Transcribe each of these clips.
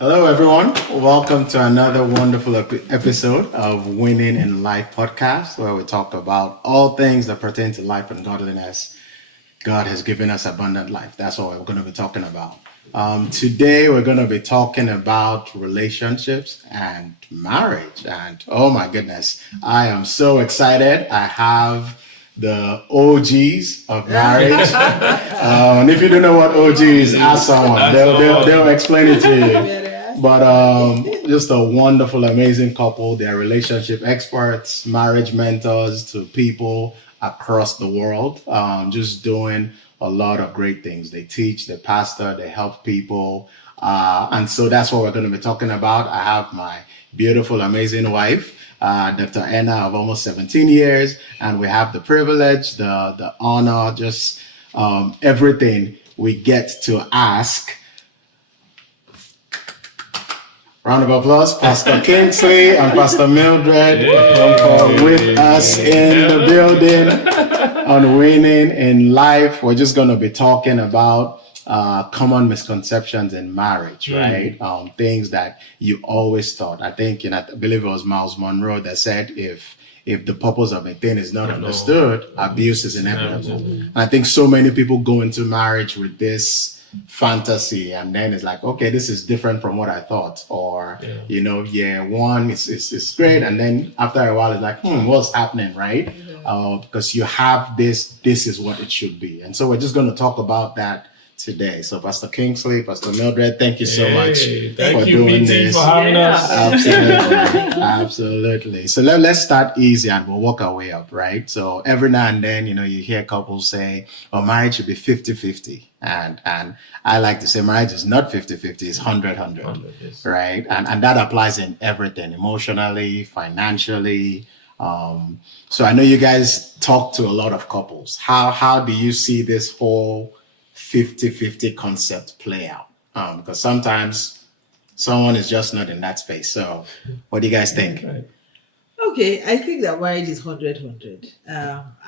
Hello, everyone. Welcome to another wonderful episode of Winning in Life podcast, where we talk about all things that pertain to life and godliness. God has given us abundant life. That's what we're going to be talking about. Today, we're going to be talking about relationships and marriage. And oh my goodness, I am so excited. I have the OGs of marriage. And if you don't know what OG is, ask someone. They'll explain it to you. But just a wonderful, amazing couple. They're relationship experts, marriage mentors to people across the world, just doing a lot of great things. They teach, they pastor, they help people. And so that's what we're going to be talking about. I have my beautiful, amazing wife, Dr. Anna, of almost 17 years. And we have the privilege, the honor, just everything we get to ask. Round of applause, Pastor Kingsley and Pastor Mildred Okonkwo with us in the building on Winning in Life. We're just going to be talking about common misconceptions in marriage, right? Things that you always thought. I think, I believe it was Miles Monroe that said, if the purpose of a thing is not understood, abuse is inevitable. And I think so many people go into marriage with this fantasy, and then it's like, okay, this is different from what I thought, or year one is great, and then after a while it's like, what's happening, right? Because you have this is what it should be. And so we're just going to talk about that today. So Pastor Kingsley, Pastor Mildred, thank you so much for doing this. For having us. Absolutely. So let's start easy and we'll work our way up, right? So every now and then, you hear couples say, oh, marriage should be 50-50. And I like to say marriage is not 50-50, it's 100-100, yes. Right? And that applies in everything, emotionally, financially. So I know you guys talk to a lot of couples. How do you see this whole 50-50 concept play out? Because sometimes someone is just not in that space. So what do you guys think? Okay, I think that marriage is 100-100.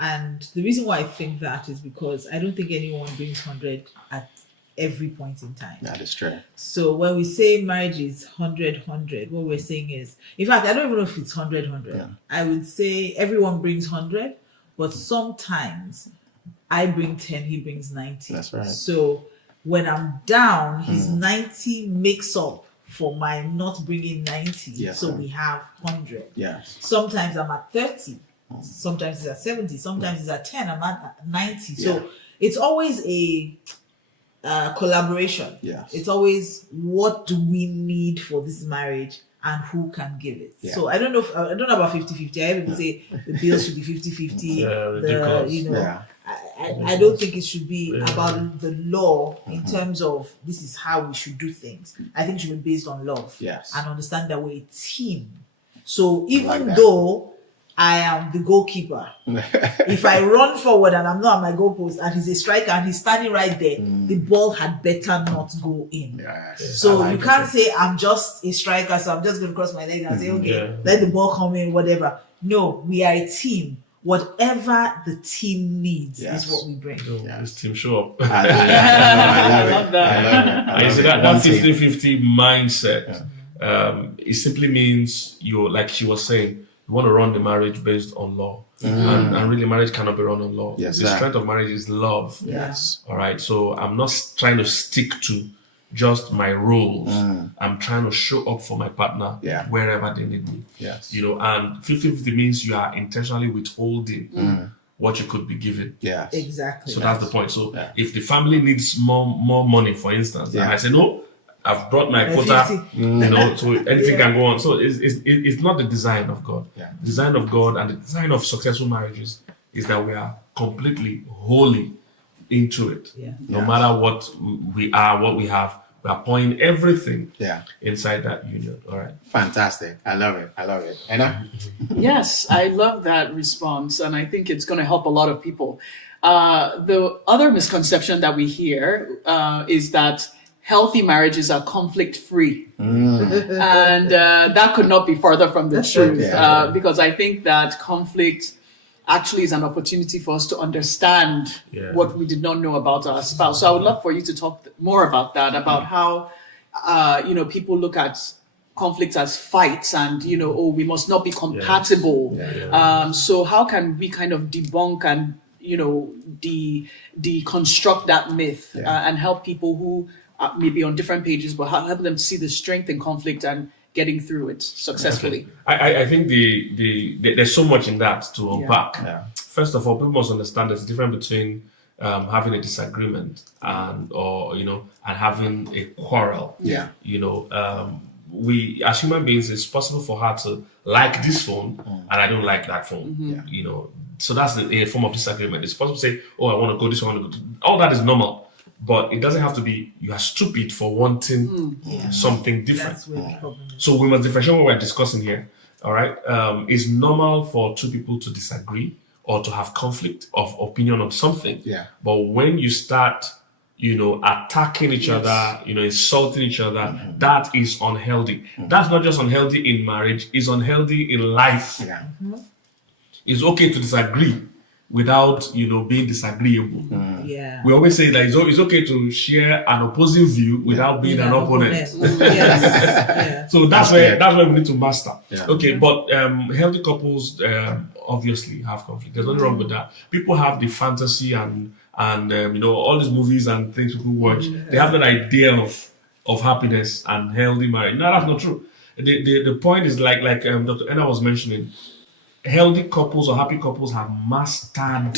And the reason why I think that is because I don't think anyone brings 100 at every point in time. That is true. So when we say marriage is 100-100, what we're saying is, in fact, I don't even know if it's 100-100. Yeah. I would say everyone brings 100, but sometimes I bring 10, he brings 90. That's right. So when I'm down, his 90 makes up for my not bringing 90. Yes, so sir. We have 100. Yes. Sometimes I'm at 30. Sometimes it's at 70. Sometimes it's at 10. I'm at 90. Yeah. So it's always a collaboration. Yes. It's always, what do we need for this marriage and who can give it? Yeah. So I don't know about 50-50. I hear people say the bills should be 50-50. Yeah. I don't think it should be about the law in terms of this is how we should do things. I think it should be based on love. Yes. And understand that we're a team. So even like though I am the goalkeeper, if I run forward and I'm not at my goalpost and he's a striker and he's standing right there, the ball had better not go in. Yes. So you can't say I'm just a striker, so I'm just going to cross my legs and say, okay, let the ball come in, whatever. No, we are a team. Whatever the team needs is what we bring. This team show up. I love that. I love it. That 50-50 mindset, it simply means like she was saying, you want to run the marriage based on law. And really, marriage cannot be run on law. Yes, the strength of marriage is love. Yes. All right. So I'm not trying to stick to just my rules. I'm trying to show up for my partner wherever they need me. Yes. And 50-50 means you are intentionally withholding what you could be given. Yes. Exactly. So that's the point. So if the family needs more money, for instance, and I say, no, I've brought my quota, so anything can go on. So it's not the design of God. Yeah. The design of God and the design of successful marriages is that we are completely wholly into it. Yeah. No matter what we are, what we have, we are pouring everything inside that union. All right. Fantastic. I love it. Anna? Yes, I love that response, and I think it's going to help a lot of people. The other misconception that we hear is that healthy marriages are conflict-free. And that could not be further from the truth, because I think that conflict actually is an opportunity for us to understand what we did not know about our spouse. So I would love for you to talk more about that, about how people look at conflicts as fights and, we must not be compatible. So how can we kind of debunk and, deconstruct that myth and help people who may be on different pages, but help them see the strength in conflict and getting through it successfully? I think there's so much in that to unpack. First of all, people must understand there's a difference between having a disagreement and having a quarrel. We as human beings, it's possible for her to like this phone and I don't like that phone. So that's a form of disagreement. It's possible to say, oh, I want to go this way, I want to go. All that is normal. But it doesn't have to be you are stupid for wanting something different. That's where the problem is. So we must differentiate what we're discussing here. All right. It's normal for two people to disagree or to have conflict of opinion on something. But when you start, attacking each other, insulting each other, that is unhealthy. That's not just unhealthy in marriage, it's unhealthy in life. It's okay to disagree without being disagreeable. We always say that it's okay to share an opposing view without being an opponent. So that's where we need to master. But healthy couples obviously have conflict. There's nothing wrong with that. People have the fantasy and all these movies and things people watch. They have that idea of happiness and healthy marriage. No, that's not true. The point is like Dr. Enna was mentioning. Healthy couples or happy couples have mastered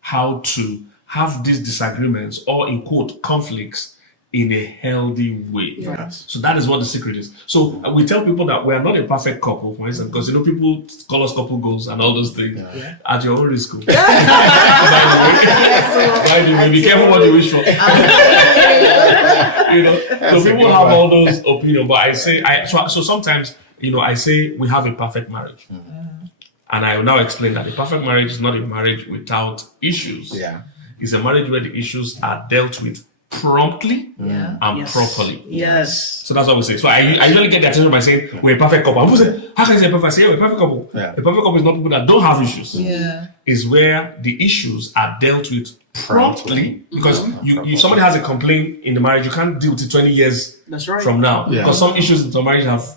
how to have these disagreements or, in quote, conflicts in a healthy way. So that is what the secret is. So we tell people that we are not a perfect couple, for instance, because people call us couple goals and all those things at your own risk. By the way, be careful what you wish for. So people have all those opinions, but I say, so sometimes, I say we have a perfect marriage. And I will now explain that a perfect marriage is not a marriage without issues. It's a marriage where the issues are dealt with promptly and properly. So that's what we say. So I usually get the attention by saying we're a perfect couple. And people say, how can you say a perfect? I say, we're a perfect couple. A perfect couple is not people that don't have issues. It's where the issues are dealt with promptly. Because if somebody has a complaint in the marriage, you can't deal with it 20 years from now. Because some issues in the marriage have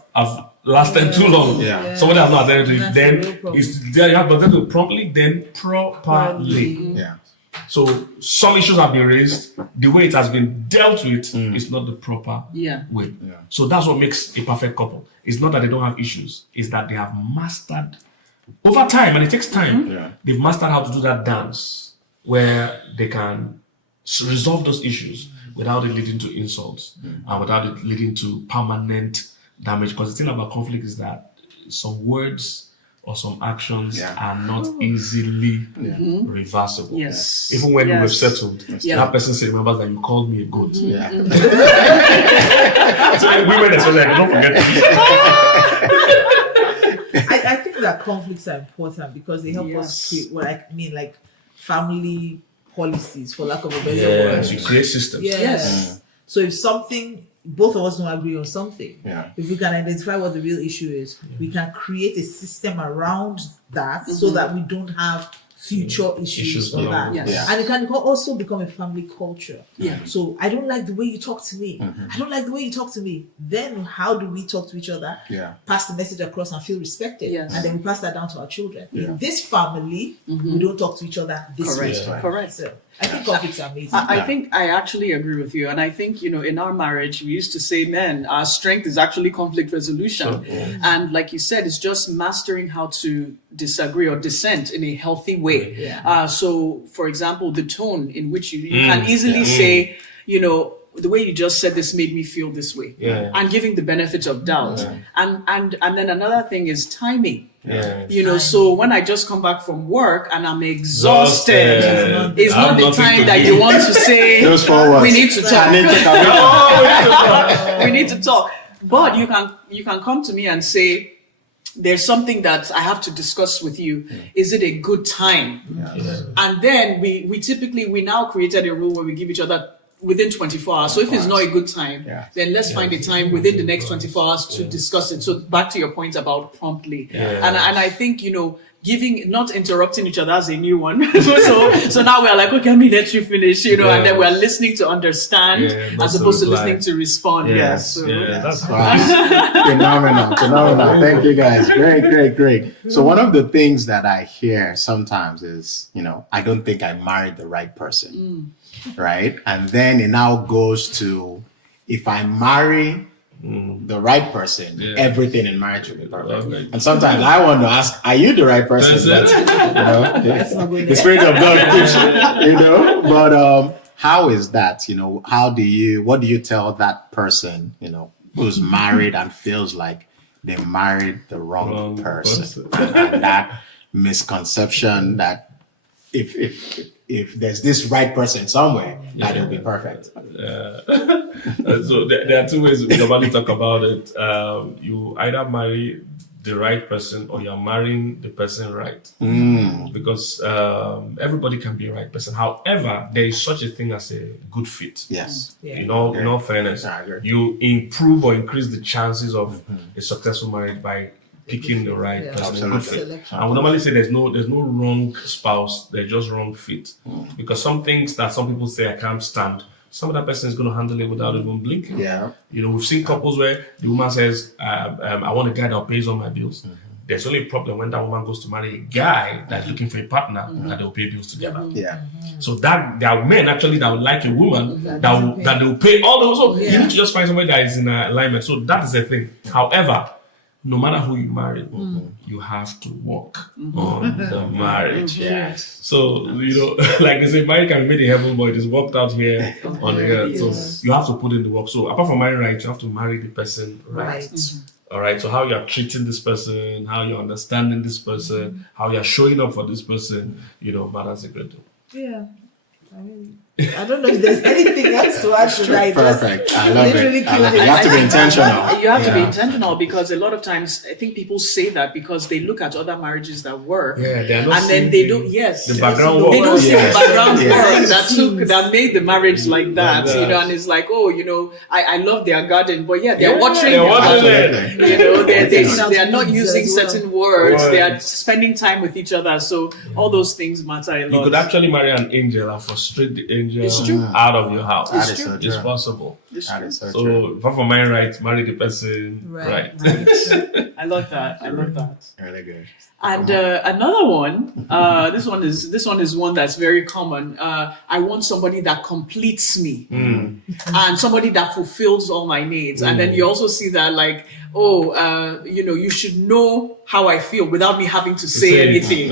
lasted too long. Somebody has not attended to it. Then you have to attend to it promptly, then properly. So some issues have been raised. The way it has been dealt with is not the proper way. So that's what makes a perfect couple. It's not that they don't have issues. It's that they have mastered over time, and it takes time. They've mastered how to do that dance where they can resolve those issues without it leading to insults and without it leading to permanent damage. Because the thing about conflict is that some words or some actions are not easily reversible. Even when we've settled, that person still remembers that you called me a goat. So women especially, don't forget. I think that conflicts are important because they help us create what I mean, like family policies, for lack of a better word. You create systems. So if both of us don't agree on something, if we can identify what the real issue is, we can create a system around that so that we don't have future issues on that. And it can also become a family culture. So I don't like the way you talk to me. I don't like the way you talk to me. Then how do we talk to each other? Pass the message across and feel respected. And then we pass that down to our children. In this family, we don't talk to each other this way. Correct. So I think conflicts are amazing. I think I actually agree with you. And I think, in our marriage, we used to say, our strength is actually conflict resolution. And like you said, it's just mastering how to disagree or dissent in a healthy way. So, for example, the tone in which you can easily say, the way you just said this made me feel this way. And giving the benefit of doubt. And then another thing is timing. So when I just come back from work and I'm exhausted, it's not the time that you want to say we need to talk. We need to talk. But you can come to me and say, there's something that I have to discuss with you. Is it a good time? And then we typically now created a rule where we give each other within 24 hours. So if it's not a good time, then let's find a time within the next 24 hours to discuss it. So back to your point about promptly. And I think, not interrupting each other as a new one. so now we're like, okay, let you finish, and then we're listening to understand as opposed to listening to respond. That's wow. Phenomenal. Thank you guys. Great. So one of the things that I hear sometimes is, I don't think I married the right person, right? And then it now goes to, if I marry the right person, everything in marriage will be perfect. Okay. And sometimes I want to ask, are you the right person? But, the Spirit of God keeps, but how is that? What do you tell that person, who's married and feels like they married the wrong person? And that misconception that if there's this right person somewhere, that it'll be perfect. So there are two ways we normally talk about it. You either marry the right person or you're marrying the person right. Because everybody can be a right person. However, there is such a thing as a good fit. Yes. In all fairness, you improve or increase the chances of a successful marriage by picking the right person. And we normally say there's no wrong spouse, there's just wrong fit. Because some things that some people say I can't stand, some other person is going to handle it without even blinking. We've seen couples where the woman says, I want a guy that pays all my bills. There's only a problem when that woman goes to marry a guy that's looking for a partner that they'll pay bills together. So that there are men actually that would like a woman that will pay all those. So you need to just find somebody that is in alignment. So that is the thing. However, no matter who you marry, you have to work on the marriage. Yes. So, like they say, marriage can be made in heaven, but it is worked out here on the earth. So you have to put in the work. So apart from marrying right, you have to marry the person right. All right. So how you are treating this person, how you're understanding this person, how you're showing up for this person, matters a great deal. Yeah. I don't know if there's anything else to add to that. Perfect. I love it. You have to be intentional. You have to be intentional because a lot of times I think people say that because they look at other marriages that work. They're not and then they don't. Yes. The background work. They don't see the background work that made the marriage like that. And it's like, I love their garden, but they're watering it. They are not using certain words. They are spending time with each other. So all those things matter a lot. You could actually marry an angel and frustrate the angel out of your house. It's possible. So apart from marrying right, marry the person right. I love that. Really good. And another one, this one is one that's very common. I want somebody that completes me and somebody that fulfills all my needs. And then you also see that like, you should know how I feel without me having to say anything.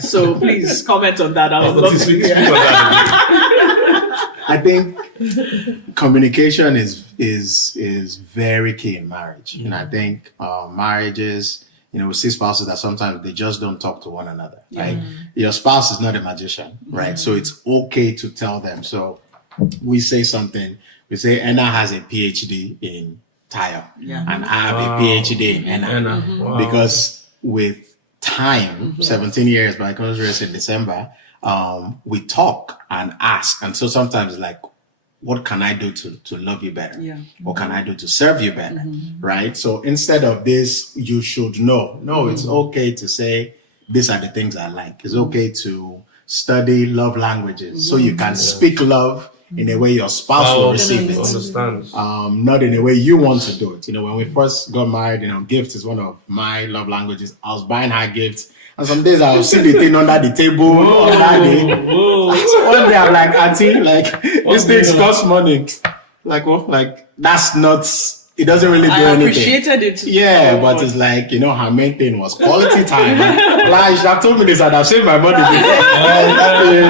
So please comment on that. I would love to hear. I think communication is very key in marriage. And I think marriages, we see spouses that sometimes they just don't talk to one another, right? Your spouse is not a magician, right? So it's okay to tell them. So we say something, we say Anna has a PhD in tire and I have a PhD in Anna. Because with time, 17 years, but I was raised in December, we talk and ask. And so sometimes like, what can I do to love you better? What can I do to serve you better? Right? So instead of this, you should know. No, it's okay to say, these are the things I like. It's okay to study love languages so you can speak love in a way your spouse will receive it. Not in a way you want to do it. When we first got married, gifts is one of my love languages. I was buying her gifts. And some days I'll see the thing under the table on that day. So one day I'm like, Auntie, this thing costs money. Like, what? Like, that's not, it doesn't really do anything. I appreciated it. Yeah, but it's like, her main thing was quality time. Like, she have told me this and I've saved my money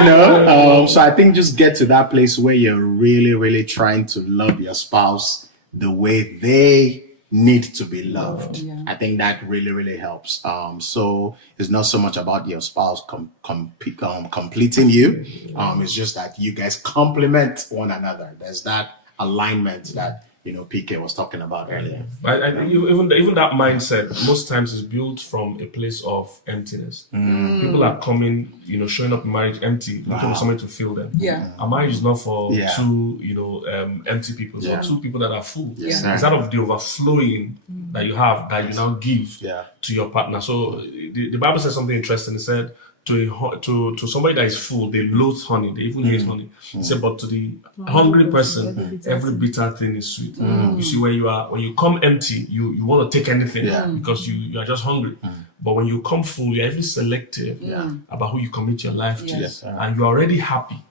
before. So I think just get to that place where you're really, really trying to love your spouse the way they need to be loved. I think that really, really helps. So it's not so much about your spouse completing you. It's just that you guys complement one another. There's that alignment that PK was talking about earlier. Even that mindset most times is built from a place of emptiness. People are coming, showing up in marriage empty, looking for somebody to fill them. A marriage is not for two, empty people. So two people that are full. Instead of the overflowing that you have, that you now give to your partner. So the Bible says something interesting. It said, to somebody that is full, they loathe honey. They even use honey. It said, but to the hungry person, every bitter thing is sweet. You see, when you come empty, you want to take anything because you are just hungry. But when you come full, you're even selective about who you commit your life to, and you're already happy.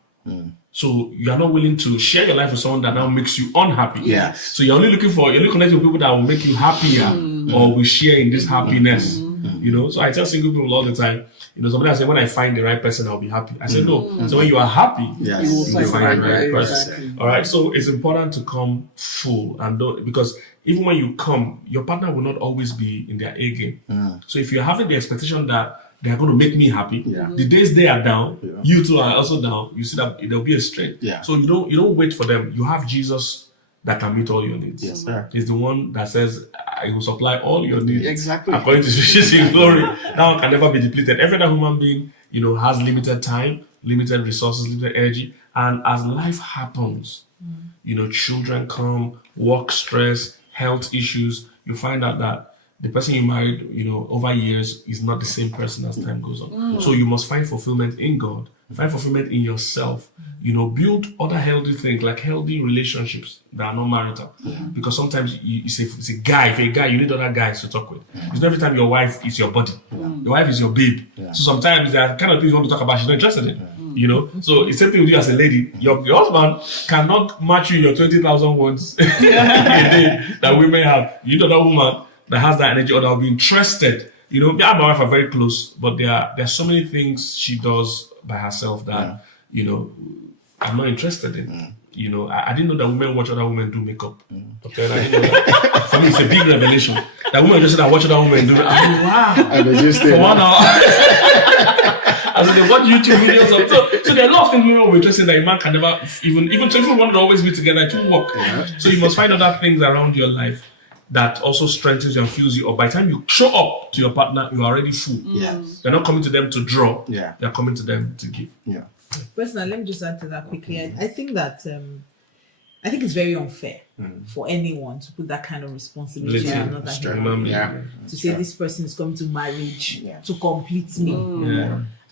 So you are not willing to share your life with someone that now makes you unhappy. So you're only connecting with people that will make you happier or will share in this happiness. So I tell single people all the time, somebody say, when I find the right person, I'll be happy. I say, no. So when you are happy, you will find the right person. Exactly. All right. So it's important to come full because even when you come, your partner will not always be in their A game. So if you're having the expectation that they are going to make me happy, the days they are down, you two are also down. You see that there'll be a strain. So you don't wait for them. You have Jesus that can meet all your needs. Yes, sir. He's the one that says, I will supply all your needs. Exactly. According to his glory. That one can never be depleted. Every other human being, has limited time, limited resources, limited energy. And as life happens, children come, work stress, health issues, you find out that the person you married, over years is not the same person as time goes on. So you must find fulfillment in God, find fulfillment in yourself, build other healthy things like healthy relationships that are not marital. Because sometimes it's a guy, if you're a guy, you need other guys to talk with. It's not every time your wife is your buddy. Your wife is your babe. So sometimes there are kind of things you want to talk about, she's not interested in. So it's the same thing with you as a lady. Your husband cannot match you your 20,000 words a day that women have. You need another woman that has that energy or that will be interested. Me and my wife are very close, but there are so many things she does by herself that, I'm not interested in. I didn't know that women watch other women do makeup. Okay, I didn't know that. For me, it's a big revelation. That women just watch other women do it. I'm like, wow. I was just for 1 hour. I said, they watch YouTube videos. So there are a lot of things women were interested in that a man can never even so if you want to always be together, it won't work. So you must find other things around your life that also strengthens you and fuels you up. By the time you show up to your partner, you're already full. You're not coming to them to draw. You're coming to them to give. Personally, let me just add to that quickly. I think that I think it's very unfair for anyone to put that kind of responsibility on another human being. To say this person is coming to marriage to complete me.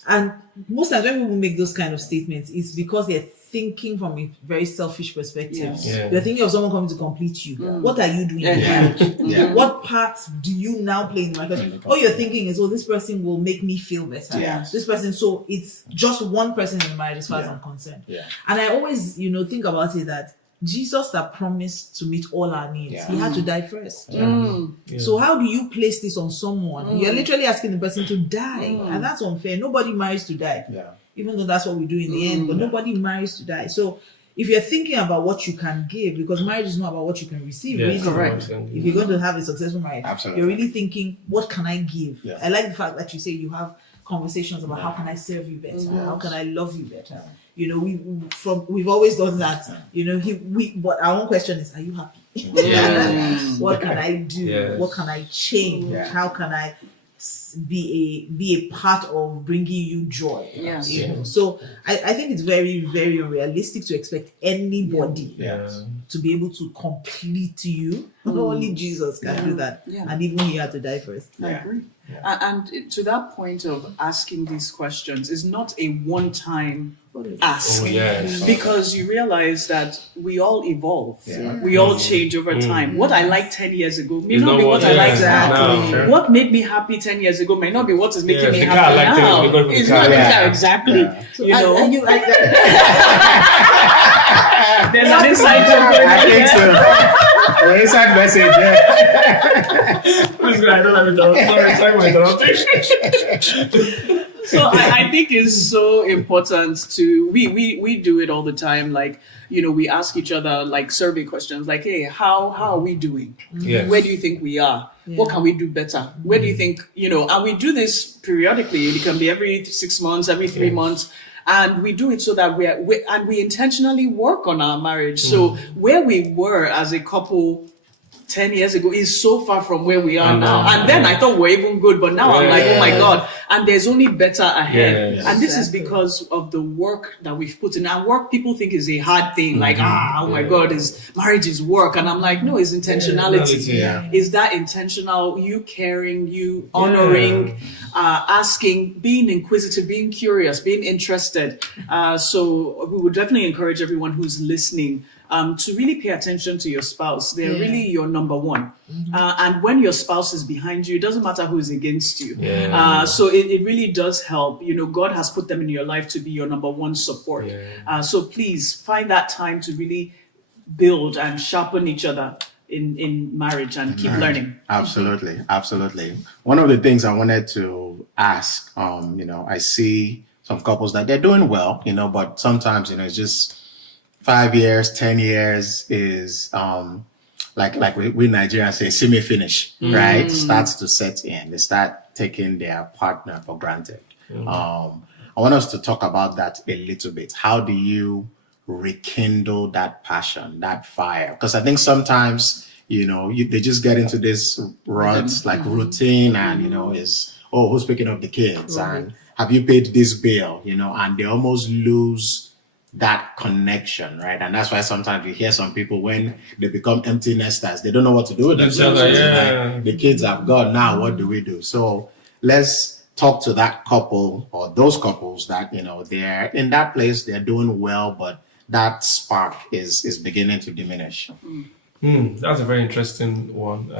And most times when people make those kind of statements, it's because they're thinking from a very selfish perspective. You're thinking of someone coming to complete you. What are you doing in marriage? What part do you now play in marriage? All you're thinking is, this person will make me feel better. This person, so it's just one person in marriage as far as I'm concerned. And I always, think about it that Jesus that promised to meet all our needs, he had to die first. So how do you place this on someone? You're literally asking the person to die, and that's unfair. Nobody marries to die, even though that's what we do in the end, but nobody marries to die. So if you're thinking about what you can give, because marriage is not about what you can receive, really. Correct. If you're going to have a successful marriage, you're really thinking, what can I give? I like the fact that you say you have conversations about how can I serve you better, how can I love you better. We've always done that. But our own question is, are you happy? What can I do? What can I change? How can I be a part of bringing you joy? So I think it's very, very unrealistic to expect anybody to be able to complete you. Only Jesus can do that, and even he had to die first. I agree. And to that point of asking these questions is not a one-time ask, because you realize that we all evolve, we all change over time. What I liked 10 years ago may not be what I like now. What made me happy 10 years ago may not be what is making me happy now. It's not exactly. And you like that. There's an inside joke. I think so. An inside message. Please, I don't have it. So I think it's so important to we do it all the time. Like, we ask each other like survey questions like, hey, how are we doing? Where do you think we are? What can we do better? Where do you think, and we do this periodically. It can be every 6 months, every 3 months. And we do it so that we intentionally work on our marriage. So where we were as a couple 10 years ago is so far from where we are now. And then I thought we're even good, but now I'm like, oh my God. And there's only better ahead. Yes. And this is because of the work that we've put in. And work people think is a hard thing. Like, oh my God, marriage is work. And I'm like, no, it's intentionality. Is that intentional, you caring, you honoring, asking, being inquisitive, being curious, being interested. So we would definitely encourage everyone who's listening to really pay attention to your spouse. They're really your number one. And when your spouse is behind you, it doesn't matter who is against you. So it really does help. You know, God has put them in your life to be your number one support. So please find that time to really build and sharpen each other in marriage and keep learning. Absolutely. Absolutely. One of the things I wanted to ask, I see some couples that they're doing well, but sometimes, it's just 5 years, 10 years is like we Nigerians say semi-finish, right? Starts to set in. They start taking their partner for granted. I want us to talk about that a little bit. How do you rekindle that passion, that fire? Because I think sometimes, they just get into this rut, like routine, and who's picking up the kids, and have you paid this bill, and they almost lose that connection, right? And that's why sometimes you hear some people when they become empty nesters, they don't know what to do with themselves. Like, the kids have gone, now what do we do? So let's talk to that couple or those couples that, they're in that place, they're doing well, but that spark is beginning to diminish. That's a very interesting one.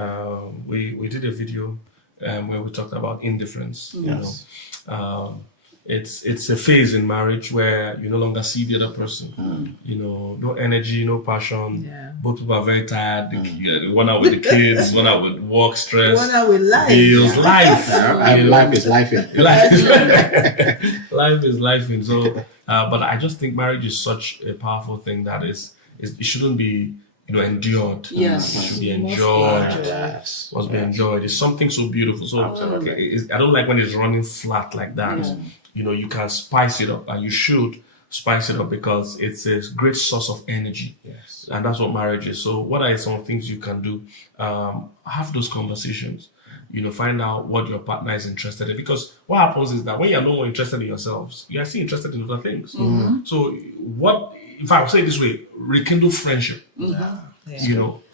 We did a video where we talked about indifference. It's a phase in marriage where you no longer see the other person. No energy, no passion. Both people are very tired. One out with the kids, one out with work stress, one out with life, bills, life. Life is life. Life is life. So, but I just think marriage is such a powerful thing that it shouldn't be endured. Yes. It should be enjoyed. Yes. Must be enjoyed. It's something so beautiful. So I don't like when it's running flat like that. You can spice it up, and you should spice it up because it's a great source of energy. Yes. And that's what marriage is. So what are some things you can do? Have those conversations. Find out what your partner is interested in. Because what happens is that when you're no more interested in yourselves, you are still interested in other things. So if I would say it this way, rekindle friendship.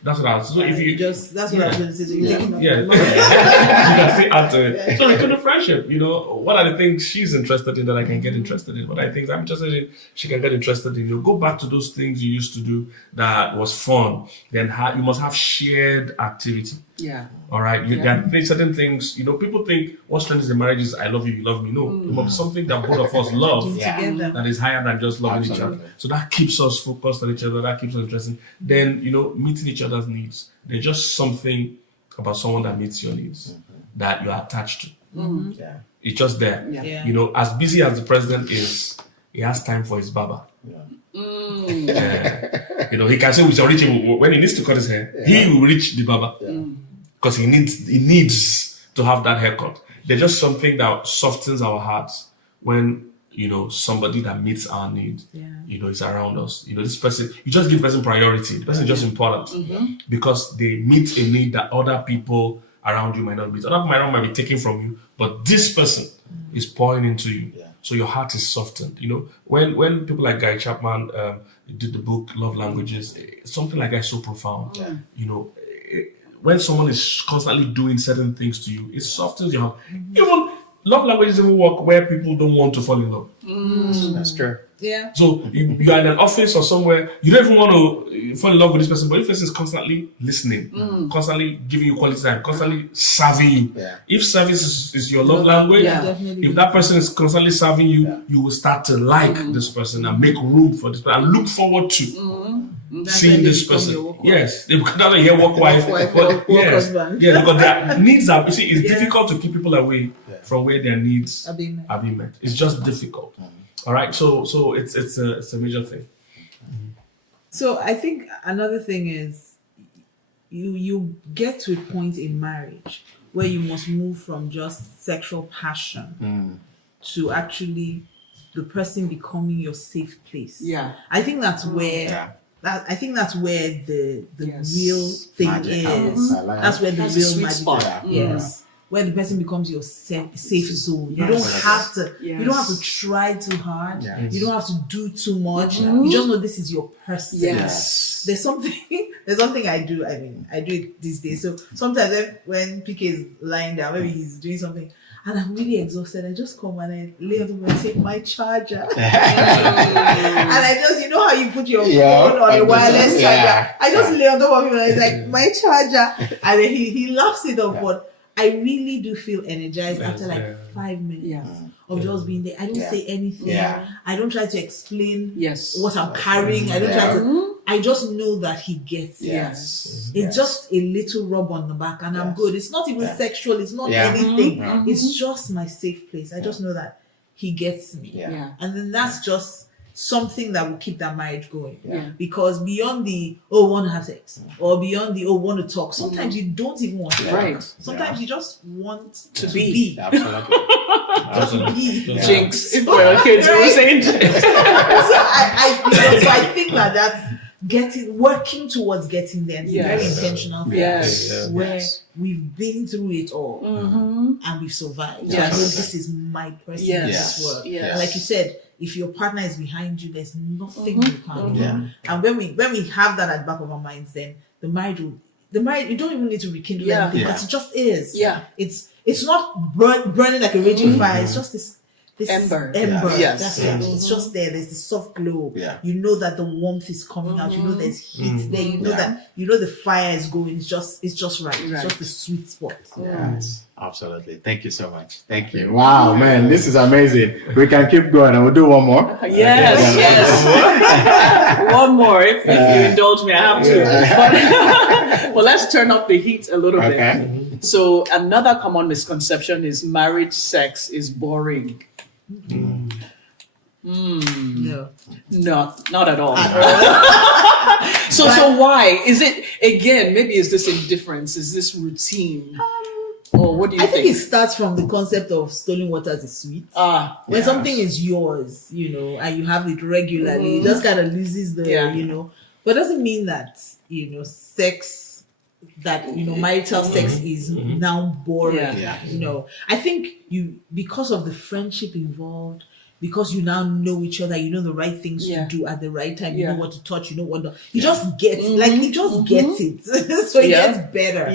That's what I was. So if you that's what I was going to say. You can still add to it. So rekindle friendship. What are the things she's interested in that I can get interested in? What are the things I'm interested in? She can get interested in. Go back to those things you used to do that was fun. Then you must have shared activity. Yeah. All right. There are certain things. People think what strengthens the marriage is I love you, you love me. No, it must be something that both of us love that is higher than just loving each other. So that keeps us focused on each other. That keeps us interested. Then meeting each other's needs. There's just something about someone that meets your needs that you are attached to. It's just there. As busy as the president is, he has time for his barber. He can say he's reachable when he needs to cut his hair. He will reach the barber because he needs to have that haircut. There's just something that softens our hearts when somebody that meets our need is around us. This person, you just give the person priority. The person is just important because they meet a need that other people around you might not meet. Other people might be taken from you, but this person is pouring into you. So your heart is softened. When people like Guy Chapman did the book Love Languages, something like that is so profound. When someone is constantly doing certain things to you, it softens your heart. Even love languages even work where people don't want to fall in love. That's true. Yeah. So you are in an office or somewhere, you don't even want to fall in love with this person, but if this person is constantly listening, constantly giving you quality time, constantly serving you. If service is your love language, if that person is constantly serving you, you will start to like this person and make room for this person and look forward to seeing this person. Yes, they become not a work wife, but yes, because their needs are. You see, it's difficult to keep people away from where their needs are being met. It's just difficult. All right, so it's a major thing. So I think another thing is you get to a point in marriage where you must move from just sexual passion to actually the person becoming your safe place. Yeah. I think that's where I think that's where the real thing Magic is. That's where the That's a real sweet magic spot. Yes. Where the person becomes your safe zone. You Yes. don't have to. Yes. You don't have to try too hard. Yes. You don't have to do too much. You just know this is your person. Yes. There's something I do. I mean, I do it these days. So sometimes when PK is lying down, maybe he's doing something, and I'm really exhausted, I just come and I lay on the bed and take my charger, and I just, you know how you put your phone on a wireless charger. I just lay on top of him and it's like my charger, and then he laughs it up, but I really do feel energized after like 5 minutes of just being there. I don't say anything. I don't try to explain what I'm carrying. I don't try to. I just know that he gets it. It's just a little rub on the back, and I'm good. It's not even sexual. It's not anything. It's just my safe place. I just know that he gets me. And then that's just something that will keep that marriage going. Because beyond the want to have sex, or beyond the want to talk, sometimes you don't even want to talk. Sometimes you just want to be. Absolutely. Jinx. If we're kids, we're saying jinx. So I think that's working towards getting there. It's a very intentional thing where we've been through it all and we've survived. So I know this is my person in this world. And like you said, if your partner is behind you, there's nothing you can do. And when we have that at the back of our minds, then the marriage, you don't even need to rekindle anything, because it just is. It's not burning like a raging fire. It's just this ember. That's it. It's just there. There's the soft glow. You know that the warmth is coming out. You know there's heat there. You know that the fire is going. It's just right. It's just the sweet spot. Yes, absolutely. Thank you so much. Thank you. Wow, man, this is amazing. We can keep going, and we'll do one more. Yes. One more. If you indulge me, I have to. Well, let's turn up the heat a little bit. So another common misconception is marriage sex is boring. No, not at all. So why is it? Again, maybe is this indifference? Is this routine? Or what do you think? I think it starts from the concept of stolen waters is sweet. When something is yours, and you have it regularly, it just kind of loses the, but it doesn't mean that, sex, that, marital sex is now boring. I think because of the friendship involved, because you now know each other, you know the right things to do at the right time, you know what to touch, you know what not. You just get he just gets it. So it gets better.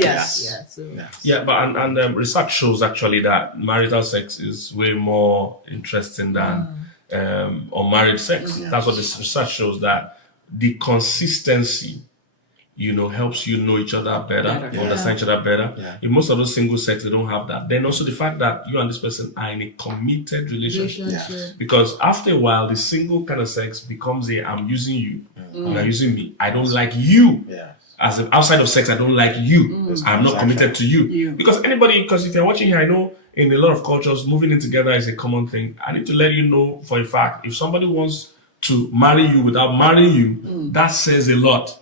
But research shows actually that marital sex is way more interesting than unmarried sex. That's what this research shows, that the consistency helps you know each other better, understand each other better. In most of those single sex, they don't have that. Then also the fact that you and this person are in a committed relationship. Because after a while, the single kind of sex becomes I'm using you, you are using me. I don't like you. As outside of sex, I don't like you. I'm not committed to you. Because if you're watching here, I know in a lot of cultures, moving in together is a common thing. I need to let you know for a fact, if somebody wants to marry you without marrying you, that says a lot.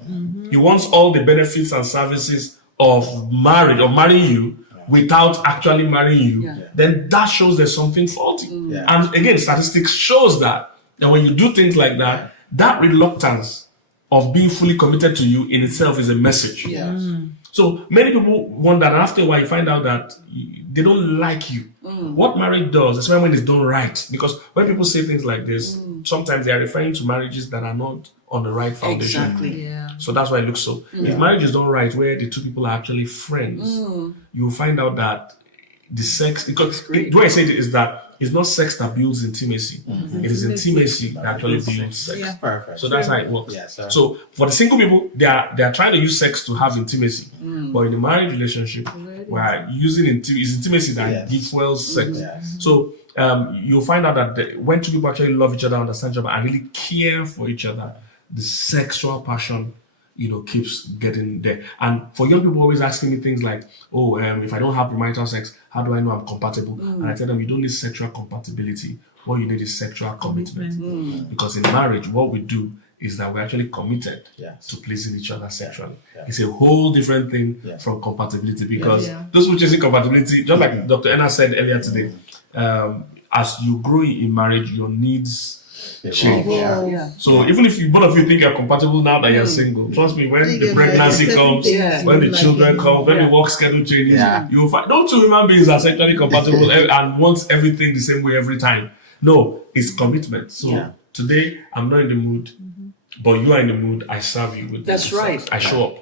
He wants all the benefits and services of marrying you without actually marrying you. Then that shows there's something faulty. And again, statistics shows that when you do things like that, that reluctance of being fully committed to you in itself is a message. So many people wonder, and after a while you find out that they don't like you. What marriage does, especially when it's done right, because when people say things like this, sometimes they are referring to marriages that are not on the right foundation. So that's why it looks so. If marriage is done right, where the two people are actually friends, you will find out that the sex, because the way I say it is that it's not sex that builds intimacy. It is intimacy that actually builds sex. Perfect. So that's how it works. So for the single people, they are trying to use sex to have intimacy. But in the marriage relationship, we're using intimacy that fuels sex. So you'll find out that when two people actually love each other, understand each other, and really care for each other, the sexual passion keeps getting there. And for young people always asking me things like, if I don't have marital sex, how do I know I'm compatible? And I tell them, you don't need sexual compatibility. What you need is sexual commitment. Because in marriage, what we do is that we're actually committed to pleasing each other sexually. It's a whole different thing from compatibility, because those who chasing compatibility, just like Dr. Enna said earlier today, as you grow in marriage, your needs change. Yeah. So even if both of you think you're compatible now that you're single, trust me, when the pregnancy comes, when the children come, when the work schedule changes, you'll find no two human beings are sexually compatible and want everything the same way every time. No, it's commitment. So today I'm not in the mood, but you are in the mood. I serve you with That's right. sex. I show up.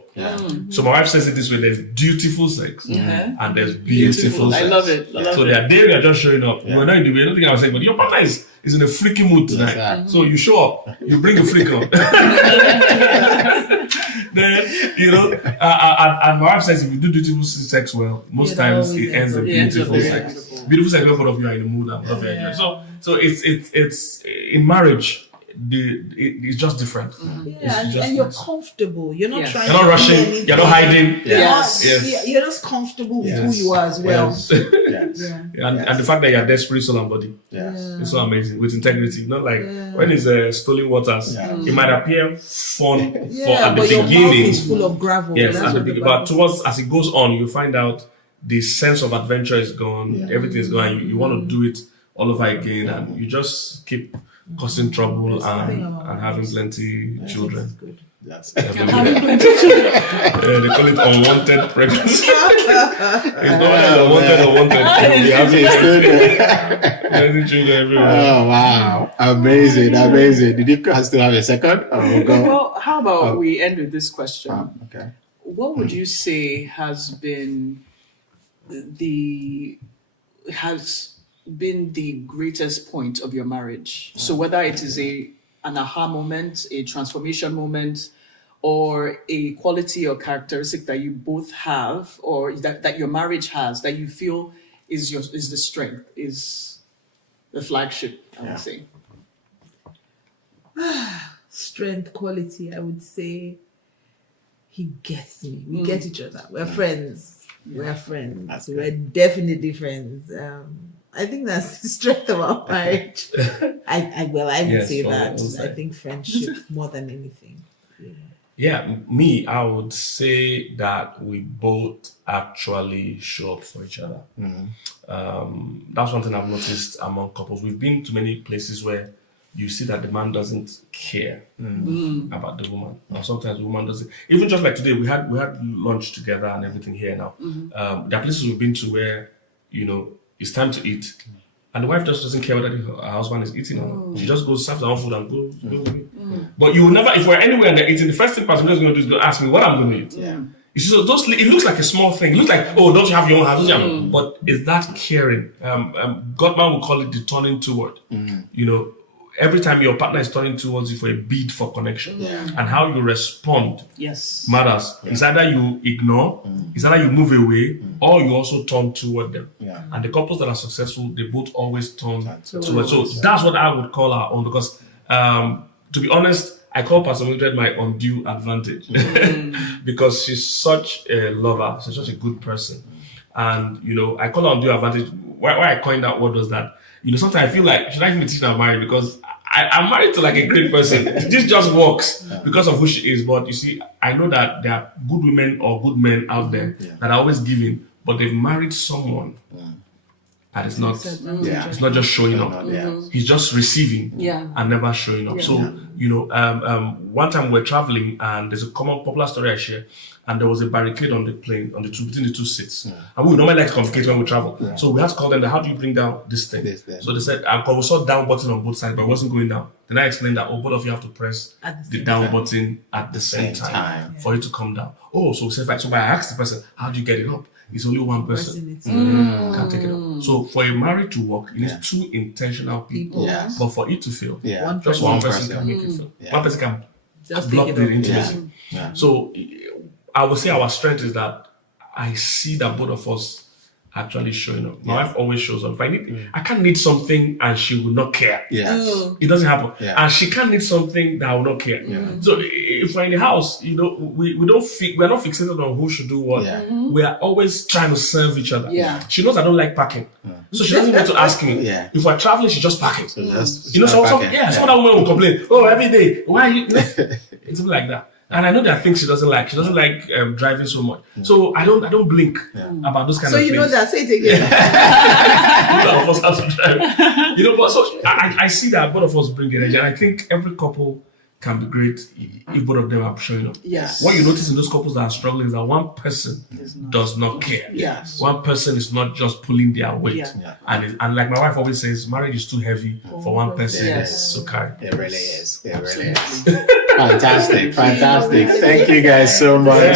So my wife says it this way: there's dutiful sex and there's beautiful sex. I love it. So there are days you're just showing up. You're not in the way. I don't think I was saying, but your partner is in a freaky mood tonight. So you show up, you bring a freak up. Then, and my wife says if you do dutiful sex well, most times it ends in beautiful sex. Beautiful sex, both of you are in the mood and both of you enjoy. So it's in marriage. It's just different. And you're comfortable. You're not trying. You're not rushing. You're not hiding. You're just comfortable with who you are as well. And the fact that you're desperate, soul and body. It's so amazing with integrity. Not like when it's stolen waters. It might appear fun at the but your beginning. mouth is full of gravel. Yes, at the beginning. But as it goes on, you find out the sense of adventure is gone. Everything is gone. You want to do it all over again, and you just keep causing trouble and having plenty children. Yes. They call it unwanted pregnancy. It's not unwanted or wanted. You'll be having plenty children everywhere. Oh wow! Amazing. Did you guys still have a second? Well, how about we end with this question? Okay. What would you say has been the greatest point of your marriage? So whether it is an aha moment, a transformation moment, or a quality or characteristic that you both have, or that your marriage has, that you feel is the strength, is the flagship, I would say. Strength, quality, I would say he gets me. We get each other. We're friends. We're friends. We're definitely friends. I think that's the strength of our marriage. I would say that. I think friendship more than anything. I would say that we both actually show up for each other. That's one thing I've noticed among couples. We've been to many places where you see that the man doesn't care about the woman. Or sometimes the woman doesn't. Even just like today, we had lunch together and everything here now. There are places we've been to where, it's time to eat. And the wife just doesn't care whether her husband is eating or not. She just goes, serves her own food and goes away. But you will never, if we're anywhere and they're eating, the first thing person is going to do is go ask me what I'm going to eat. You see, so it looks like a small thing. It looks like, oh, don't you have your own house? But is that caring? Godman will call it the turning toward. Every time your partner is turning towards you for a bid for connection, and how you respond matters. It's either you ignore, it's either you move away, or you also turn toward them. And the couples that are successful, they both always turn towards. So that's what I would call our own, because to be honest, I call Pastor Mildred my undue advantage because she's such a lover, she's such a good person. And, I call her undue advantage. Why I coined that word was that, sometimes I feel like, should I even be teaching her married? Because I'm married to like a great person. This just works because of who she is. But you see, I know that there are good women or good men out there that are always giving, but they've married someone that is not, it's not just showing up. He's just receiving and never showing up. So, one time we're traveling and there's a common popular story I share. And there was a barricade on the plane, between the two seats. And we would normally like to communicate when we travel. So we had to call them, how do you bring down this thing? So they said, we saw down button on both sides, but it wasn't going down. Then I explained that, both of you have to press the down button at the same time for it to come down. So we said, right. So I asked the person, how do you get it up? It's only one person can take it up. So for a marriage to work, it needs two intentional people. But for it to fail, just one person can make it fail. One person can just block the intimacy. So I would say our strength is that I see that both of us actually showing up. My wife always shows up. If I can't need something and she will not care. It doesn't happen. And she can't need something that I will not care. So if we're in the house, we're not fixated on who should do what. We are always trying to serve each other. She knows I don't like packing. So she doesn't need to ask me. If we're traveling, she just pack it. Some woman will complain, every day, why are you? It's something like that. And I know there are things she doesn't like. She doesn't like driving so much. So I don't blink about those kind So of you things. know that. Say it again. None of us have to drive. But so I see that both of us bring the energy. And I think every couple can be great if both of them are showing up. Yes. What you notice in those couples that are struggling is that one person does not care. Yes. One person is not just pulling their weight. Yeah. And like my wife always says, marriage is too heavy for one person to carry. It really is. It really is. Fantastic. Thank you guys so much.